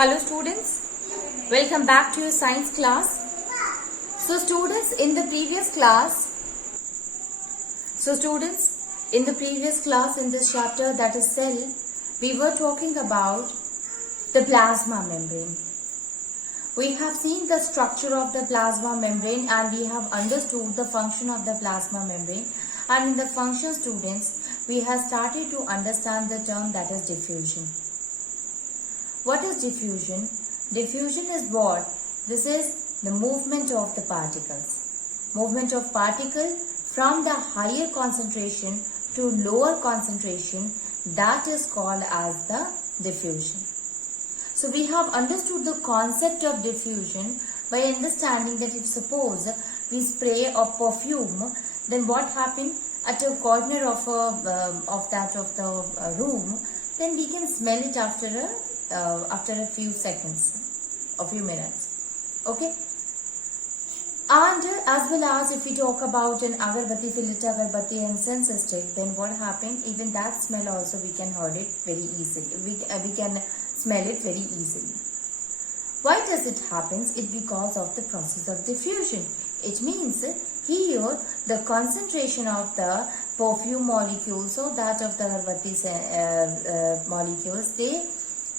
Hello students, welcome back to your science class. So students, in the previous class in this chapter, that is cell, we were talking about the plasma membrane. We have seen the structure of the plasma membrane and we have understood the function of the plasma membrane. And in the function, students, we have started to understand the term that is diffusion. What is diffusion? Diffusion is what? This is the movement of the particles. Movement of particle from the higher concentration to lower concentration, that is called as the diffusion. So we have understood the concept of diffusion by understanding that if suppose we spray a perfume, then what happened at a corner of the room, then we can smell it after a few seconds, a few minutes. Okay. And as well as if we talk about an agarbatti, fillet agarbatti and incense stick, then what happened? Even that smell also we can heard it very easily. We can smell it very easily. Why does it happen? It because of the process of diffusion. It means here the concentration of the perfume molecules or that of the agarbatti molecules, they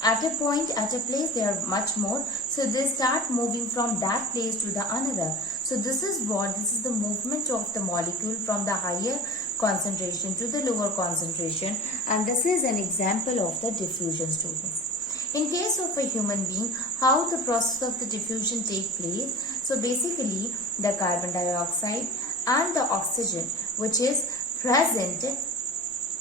at a point, at a place, they are much more. So they start moving from that place to the another. So this is the movement of the molecule from the higher concentration to the lower concentration. And this is an example of the diffusion, students. In case of a human being, how the process of the diffusion take place? So basically, the carbon dioxide and the oxygen, which is present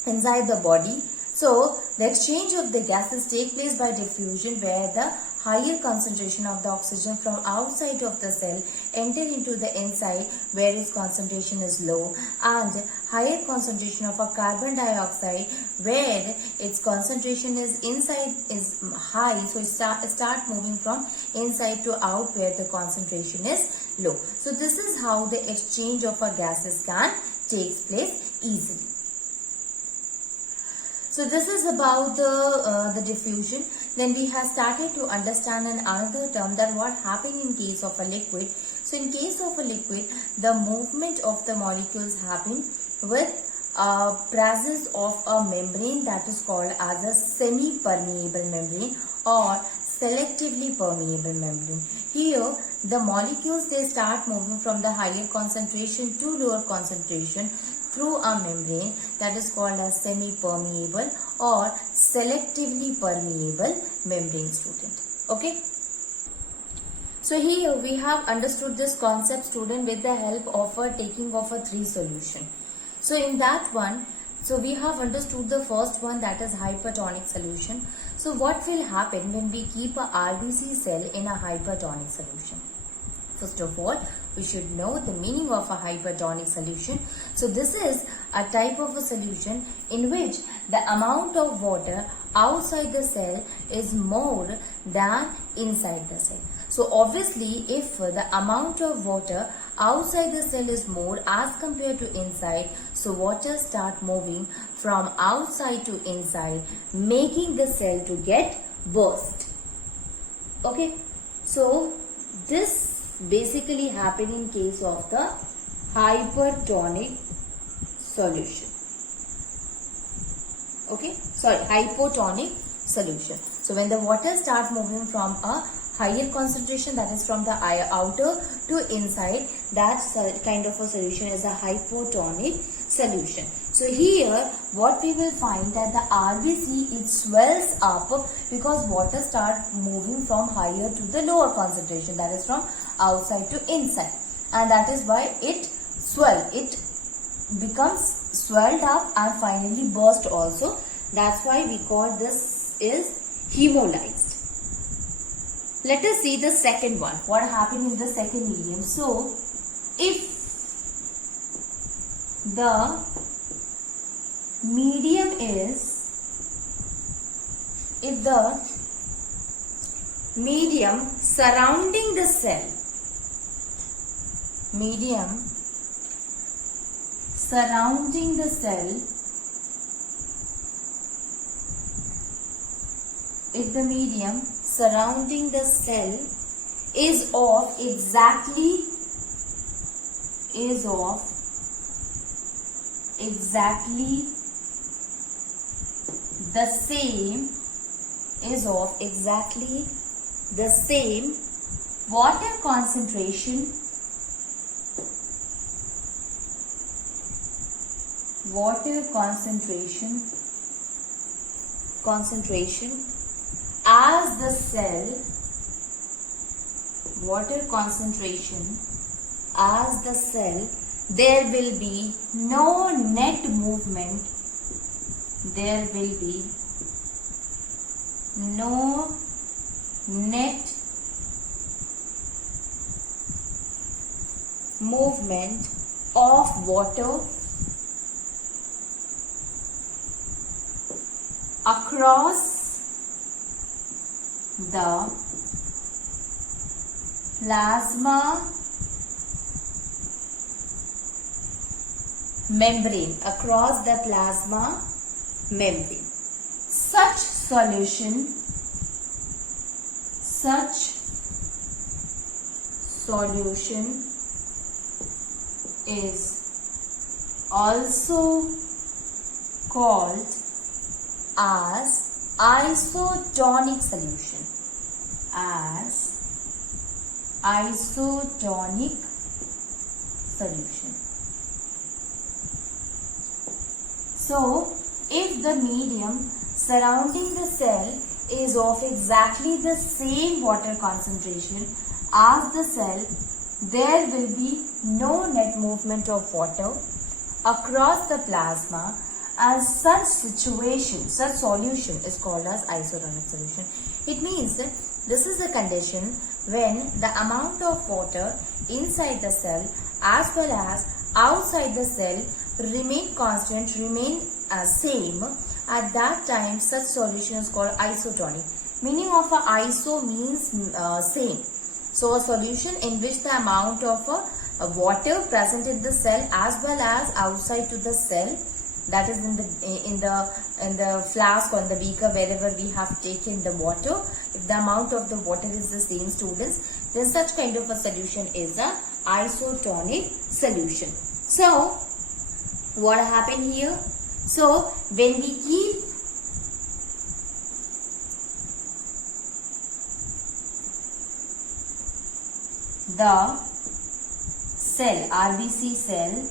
inside the body. So, the exchange of the gases take place by diffusion, where the higher concentration of the oxygen from outside of the cell enter into the inside where its concentration is low, and higher concentration of a carbon dioxide where its concentration is inside is high, so it start moving from inside to out where the concentration is low. So, this is how the exchange of a gases can take place easily. So this is about the diffusion. Then we have started to understand another term, that what happens in case of a liquid. So in case of a liquid, the movement of the molecules happen with presence of a membrane that is called as a semi-permeable membrane or selectively permeable membrane. Here the molecules, they start moving from the higher concentration to lower concentration through a membrane that is called as semi-permeable or selectively permeable membrane, student. Okay. So here we have understood this concept, student, with the help of taking of a 3 solution. So in that one, so we have understood the first one, that is hypertonic solution. So what will happen when we keep a RBC cell in a hypertonic solution? First of all, we should know the meaning of a hypertonic solution. So this is a type of a solution in which the amount of water outside the cell is more than inside the cell. So obviously, if the amount of water outside the cell is more as compared to inside, so water start moving from outside to inside, making the cell to get burst. Okay, so this basically happen in case of the hypertonic solution. Okay, sorry, hypotonic solution. So when the water start moving from a higher concentration, that is from the outer to inside, that kind of a solution is a hypotonic solution. So here what we will find that the RBC, it swells up because water start moving from higher to the lower concentration, that is from outside to inside, and that is why it becomes swelled up and finally burst also. That's why we call this is hemolyzed. Let us see the second one. What happened in the second medium? So if the medium surrounding the cell, if the medium surrounding the cell is of exactly the same water concentration as the cell, there will be no net movement, of water across the plasma membrane. Such solution is also called as isotonic solution. So, if the medium surrounding the cell is of exactly the same water concentration as the cell, there will be no net movement of water across the plasma, and such solution is called as isotonic solution. It means that this is the condition when the amount of water inside the cell as well as outside the cell remain constant, same. At that time, such solution is called isotonic. Meaning of a iso means same. So a solution in which the amount of water present in the cell as well as outside to the cell, that is in the flask or in the beaker, wherever we have taken the water, if the amount of the water is the same, students, then such kind of a solution is a isotonic solution. So what happened here? So when we keep the cell, RBC cell,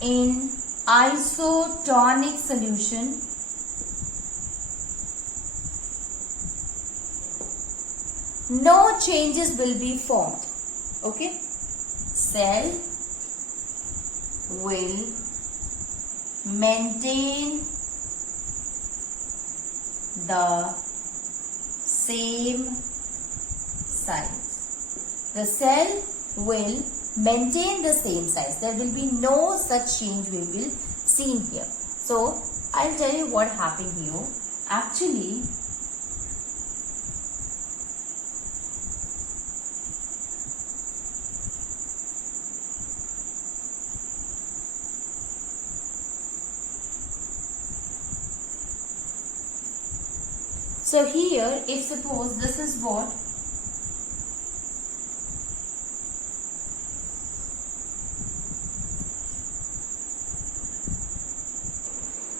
in isotonic solution, no changes will be formed. Okay, cell will maintain the same size. The cell will maintain the same size. There will be no such change we will see here. So I'll tell you what happened here. Actually, so here, if suppose this is what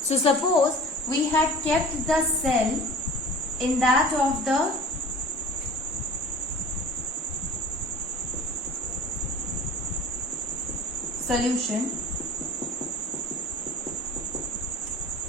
so suppose we had kept the cell in that of the solution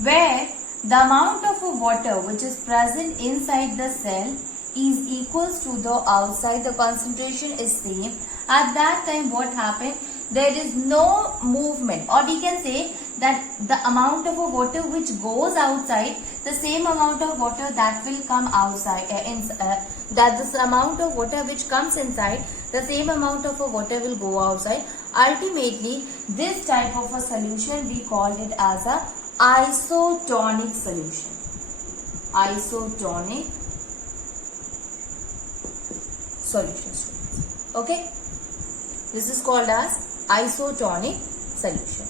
where the amount of water which is present inside the cell is equals to the outside, the concentration is same. At that time what happened? There is no movement, or we can say that the amount of water which goes outside, the same amount of water that will come outside, that this amount of water which comes inside, the same amount of water will go outside. Ultimately, this type of a solution we called it as a isotonic solution. Isotonic solution. Okay, this is called as isotonic solution.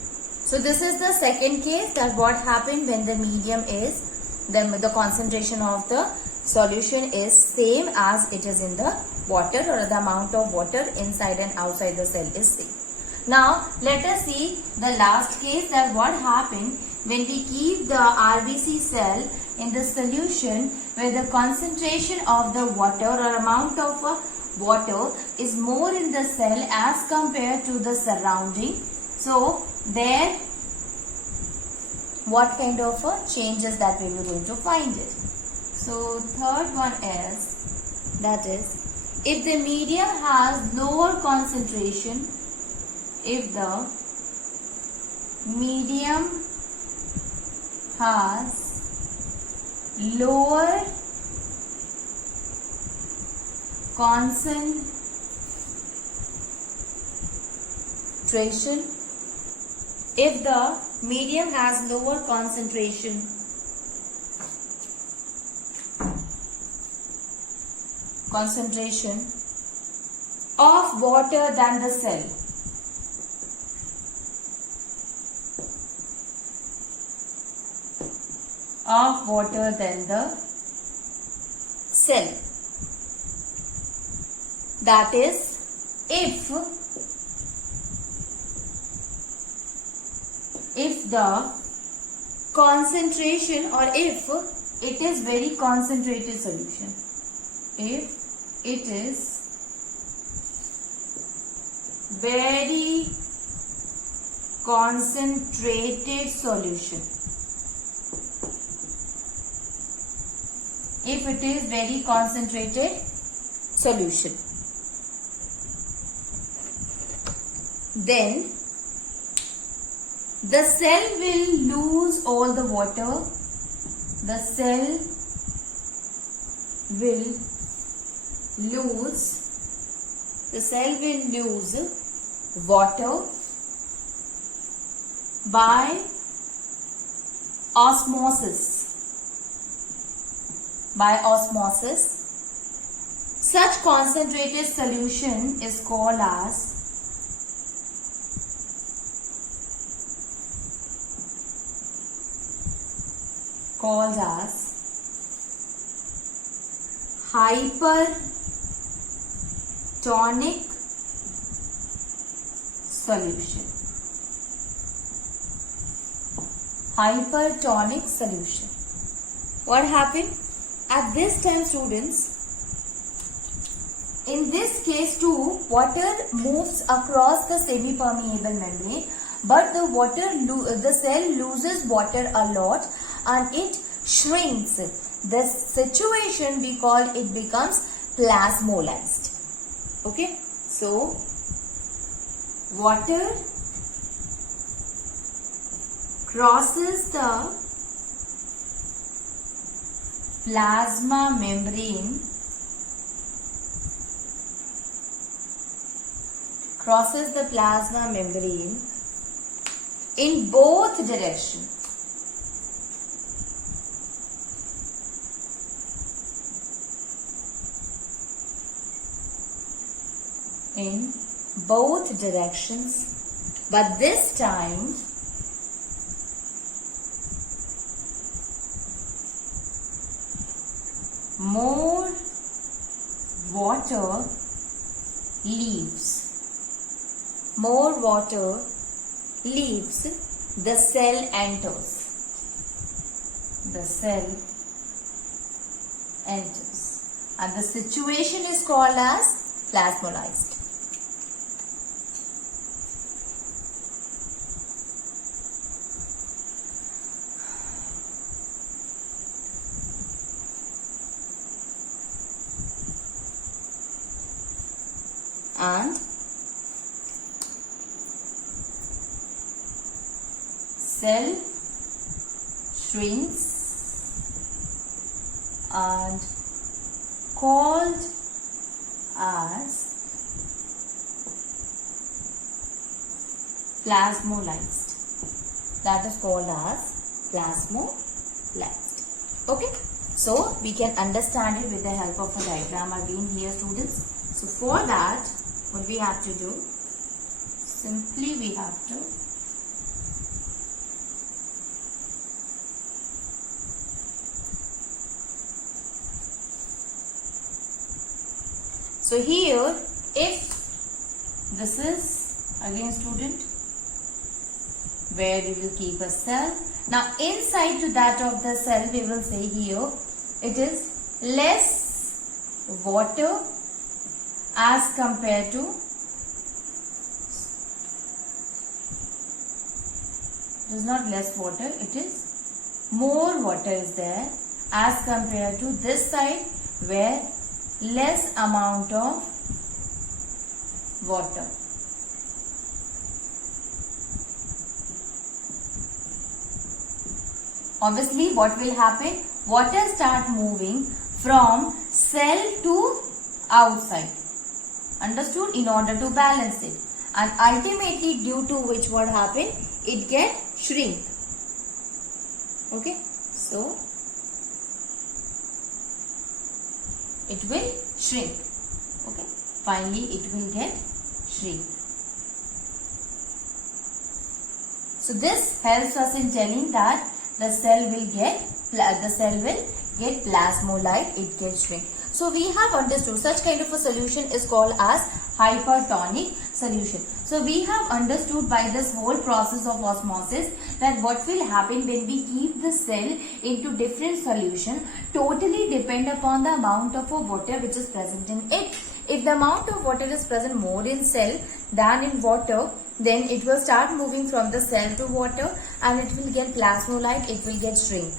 So this is the second case, that what happened when the medium is then the concentration of the solution is same as it is in the water, or the amount of water inside and outside the cell is same. Now let us see the last case, that what happened when we keep the RBC cell in the solution where the concentration of the water or amount of water is more in the cell as compared to the surrounding. So there what kind of changes that we were going to find it. So third one is, that is, if the medium has lower concentration, if the medium has lower concentration, if the medium has lower concentration of water than the cell, that is, if the concentration, or if it is very concentrated solution, if it is very concentrated solution, if it is very concentrated solution, then the cell will lose all the water. The cell will lose water by osmosis. Such concentrated solution is called as hypertonic solution. Hypertonic solution. What happened? At this time, students, in this case too, water moves across the semi-permeable membrane, but the cell loses water a lot and it shrinks. This situation we call it becomes plasmolysed. Okay, so water crosses the plasma membrane, in both directions. But this time more water leaves. The cell enters. And the situation is called as plasmolysed. And cell shrinks and called as plasmolysed. That is called as plasmolysed. Okay, so we can understand it with the help of a diagram again here, students. So for that, what we have to do, simply we have to So here, if this is again student, where we will keep a cell. Now inside to that of the cell, we will say here, it is less water as compared to, it is not less water, it is more water is there as compared to this side where less amount of water. Obviously, what will happen? Water start moving from cell to outside. Understood? In order to balance it. And ultimately, due to which what happen? It get shrink. Okay? So, it will shrink. Okay? Finally, it will get shrink. So, this helps us in telling that the cell will get plasmolite, it gets shrink. So we have understood such kind of a solution is called as hypertonic solution. So we have understood by this whole process of osmosis that what will happen when we keep the cell into different solution totally depend upon the amount of water which is present in it. If the amount of water is present more in cell than in water, then it will start moving from the cell to water and it will get plasmolite, it will get shrink.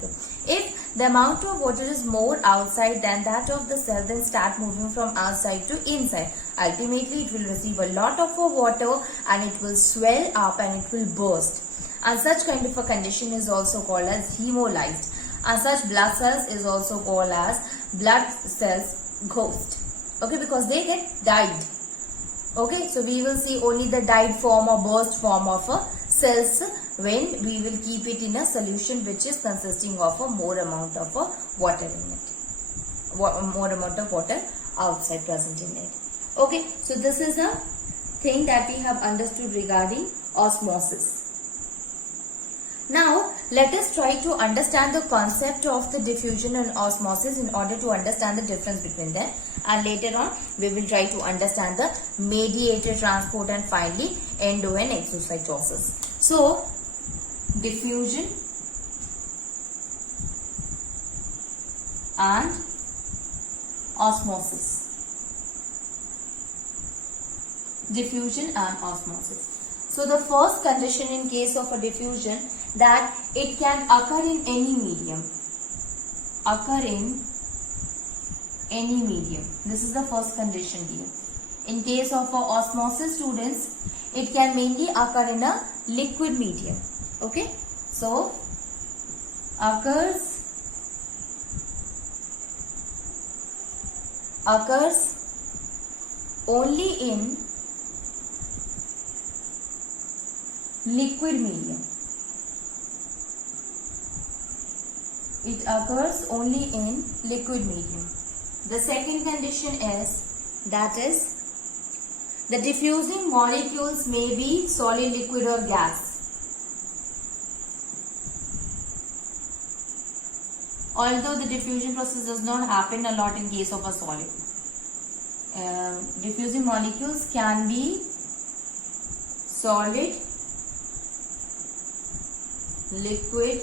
If the amount of water is more outside than that of the cell, then start moving from outside to inside. Ultimately, it will receive a lot of water and it will swell up and it will burst. And such kind of a condition is also called as hemolyzed. And such blood cells is also called as blood cells ghost. Okay, because they get dyed. Okay, so we will see only the dyed form or burst form of cells when we will keep it in a solution which is consisting of a more amount of water in it. More amount of water outside present in it. Okay, so this is a thing that we have understood regarding osmosis. Now, let us try to understand the concept of the diffusion and osmosis in order to understand the difference between them. And later on, we will try to understand the mediated transport and finally endo and exocytosis. So, diffusion and osmosis. Diffusion and osmosis. So, the first condition in case of a diffusion that it can occur in any medium. Occur in any medium. This is the first condition here. In case of osmosis, students, it can mainly occur in a liquid medium. Okay. So, occurs only in liquid medium. It occurs only in liquid medium. The second condition is the diffusing molecules may be solid, liquid or gas. Although the diffusion process does not happen a lot in case of a solid. Diffusing molecules can be solid, liquid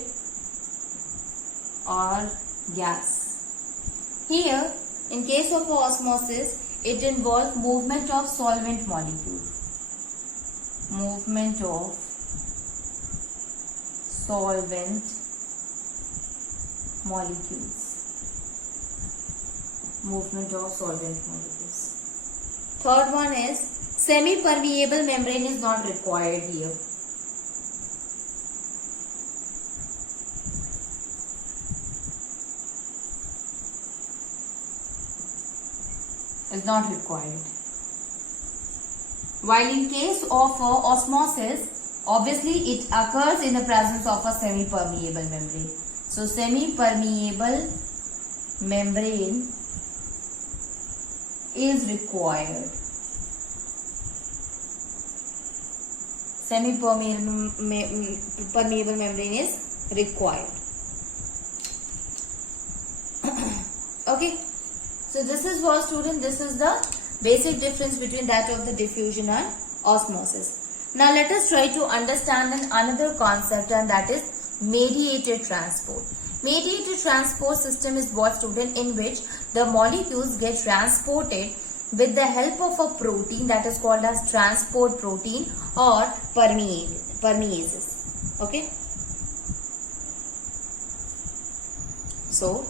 or gas. Here, in case of osmosis, it involves movement of solvent molecule. Movement of solvent molecules. Movement of solvent molecules. Third one is semi-permeable membrane is not required here. Is not required. While in case of osmosis, obviously it occurs in the presence of a semi-permeable membrane. So, semi-permeable membrane is required. Semi-permeable membrane is required. Okay. So this is for student, this is the Basic difference between that of the diffusion and osmosis. Now let us try to understand another concept, and that is mediated transport. Mediated transport system is what, student, in which the molecules get transported with the help of a protein that is called as transport protein or permeases. Okay. So,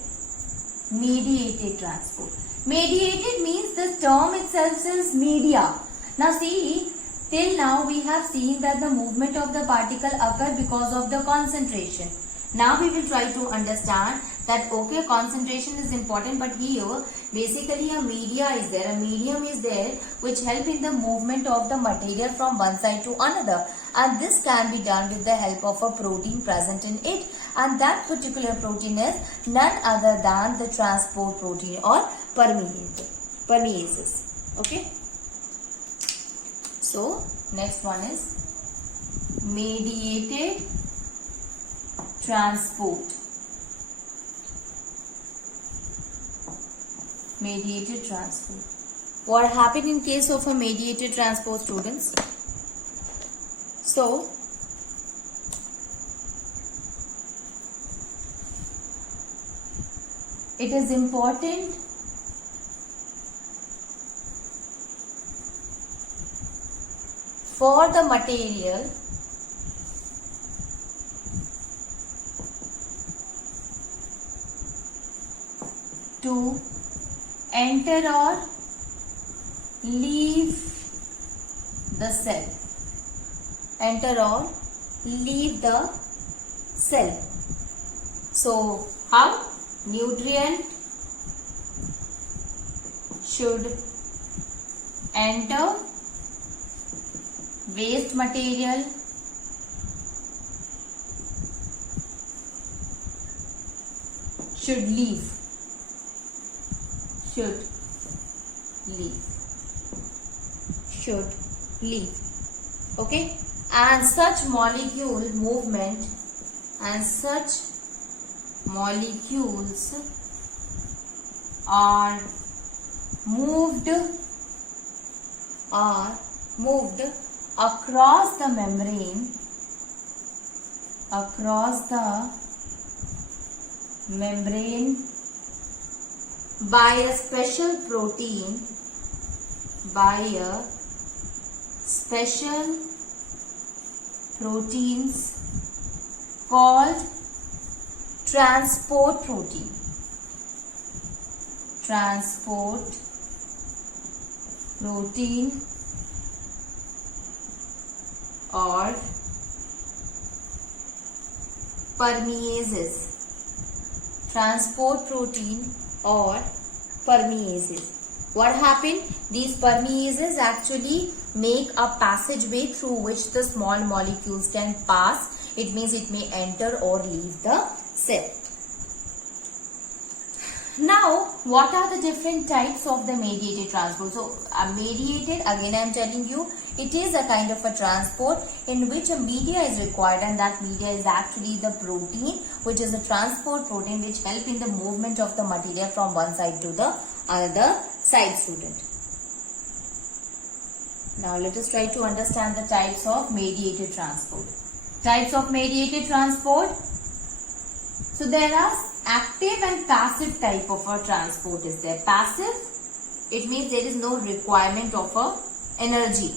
mediated transport. Mediated means the term itself is media. Now see, till now we have seen that the movement of the particle occur because of the concentration. Now we will try to understand that okay, concentration is important, but here basically a media is there, a medium is there which help in the movement of the material from one side to another, and this can be done with the help of a protein present in it, and that particular protein is none other than the transport protein or permeases. Okay. So next one is mediated transport. Mediated transport. What happened in case of a mediated transport, students? So, it is important for the material to enter or leave the cell. Enter or leave the cell. So, how? Nutrient should enter, waste material should leave. Should leave. Okay, and such molecule movement and such molecules are moved across the membrane by a special protein called transport protein. Or permeases. Transport protein or permeases. What happened? These permeases actually make a passageway through which the small molecules can pass. It means it may enter or leave the cell. Now, what are the different types of the mediated transport? So, mediated, again I am telling you, it is a kind of a transport in which a media is required, and that media is actually the protein, which is a transport protein which help in the movement of the material from one side to the other side, student. Now, let us try to understand the types of mediated transport. Types of mediated transport. So, there are active and passive type of a transport is there. Passive, it means there is no requirement of a energy.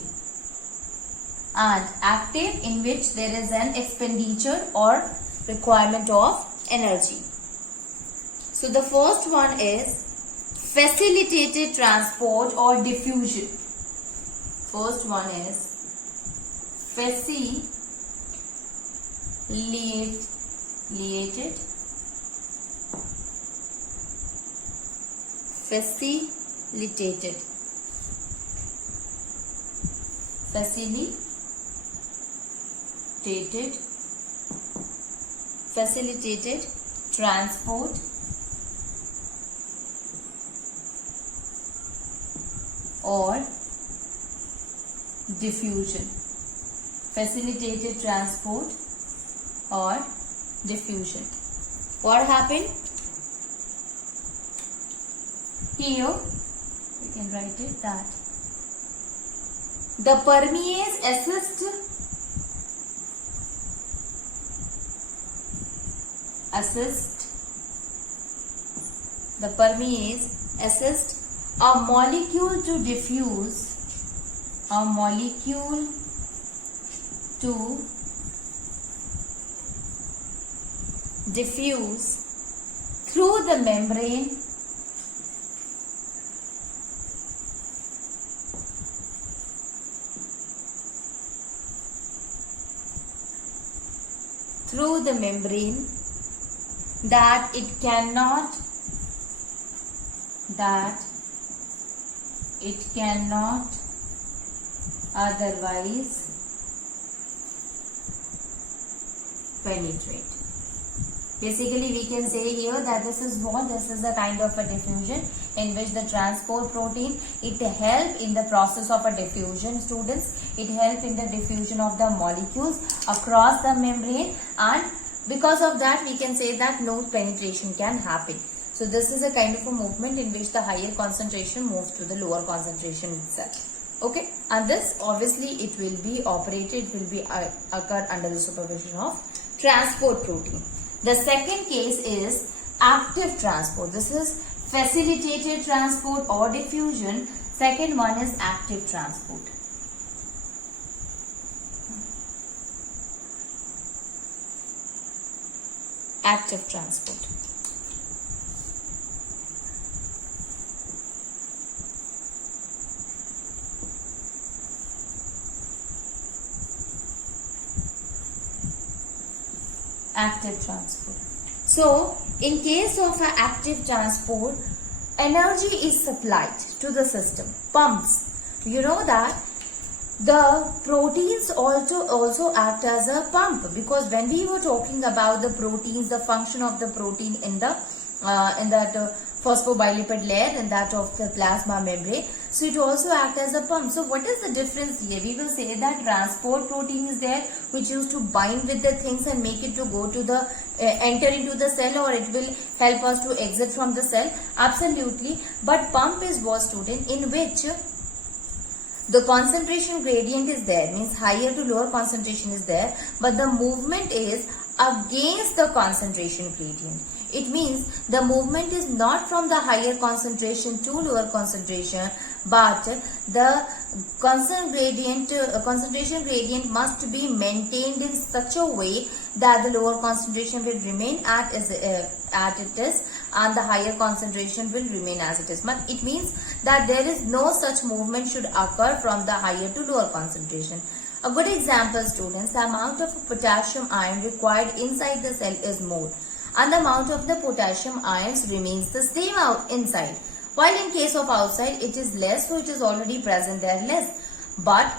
And active, in which there is an expenditure or requirement of energy. So the first one is facilitated transport or diffusion. First one is facilitated transport or diffusion. Facilitated transport or diffusion. What happened? Here we can write it that the permease assist a molecule to diffuse through the membrane that it cannot otherwise penetrate. Basically, we can say here that this is a kind of a diffusion in which the transport protein, it help in the process of a diffusion, students. It help in the diffusion of the molecules across the membrane, and because of that we can say that no penetration can happen. So this is a kind of a movement in which the higher concentration moves to the lower concentration itself. Okay, and this obviously it will be occur under the supervision of transport protein. The second case is active transport. This is facilitated transport or diffusion. Second one is active transport. Active transport. Active transport. So, in case of an active transport, energy is supplied to the system. Pumps. You know that the proteins also act as a pump, because when we were talking about the proteins, the function of the protein in that phosphobilipid layer and that of the plasma membrane, so it also acts as a pump. So what is the difference here? We will say that transport protein is there, which used to bind with the things and make it to go to the enter into the cell, or it will help us to exit from the cell. Absolutely. But pump is what, student, in which the concentration gradient is there, means higher to lower concentration is there, but the movement is against the concentration gradient. It means the movement is not from the higher concentration to lower concentration, but the concentration gradient must be maintained in such a way that the lower concentration will remain at it is, and the higher concentration will remain as it is. But it means that there is no such movement should occur from the higher to lower concentration. A good example, students, the amount of potassium ion required inside the cell is more, and the amount of the potassium ions remains the same inside. While in case of outside, it is less, so it is already present there less. But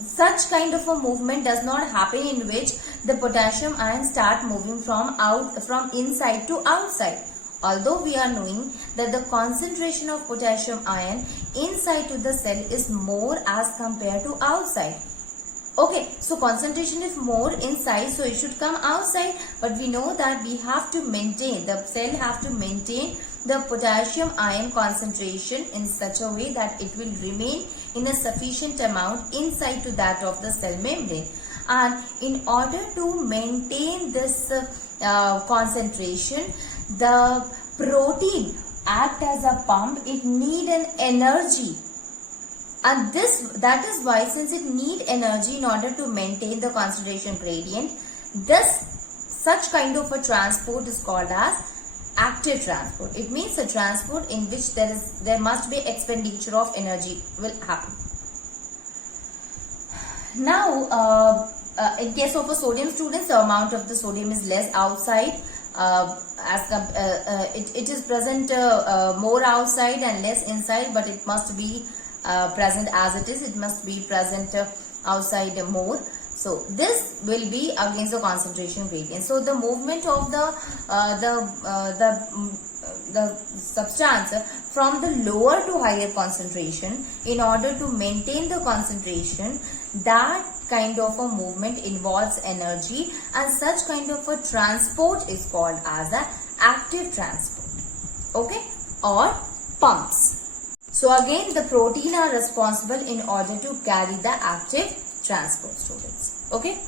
such kind of a movement does not happen in which the potassium ions start moving from inside to outside. Although we are knowing that the concentration of potassium ion inside to the cell is more as compared to outside. Okay, so concentration is more inside, so it should come outside, but we know that we have to maintain, the cell have to maintain the potassium ion concentration in such a way that it will remain in a sufficient amount inside to that of the cell membrane. And in order to maintain this concentration, the protein act as a pump. It need an energy. And that is why, since it need energy in order to maintain the concentration gradient, such kind of a transport is called as active transport. It means a transport in which there must be expenditure of energy will happen. Now, in case of a sodium, students, the amount of the sodium is less outside. It is present more outside and less inside, but it must be present as it is. It must be present outside more. So this will be against the concentration gradient. So the movement of the substance from the lower to higher concentration, in order to maintain the concentration, that kind of a movement involves energy, and such kind of a transport is called as a active transport. Okay, or pumps. So again, the protein are responsible in order to carry the active transport, students. Okay.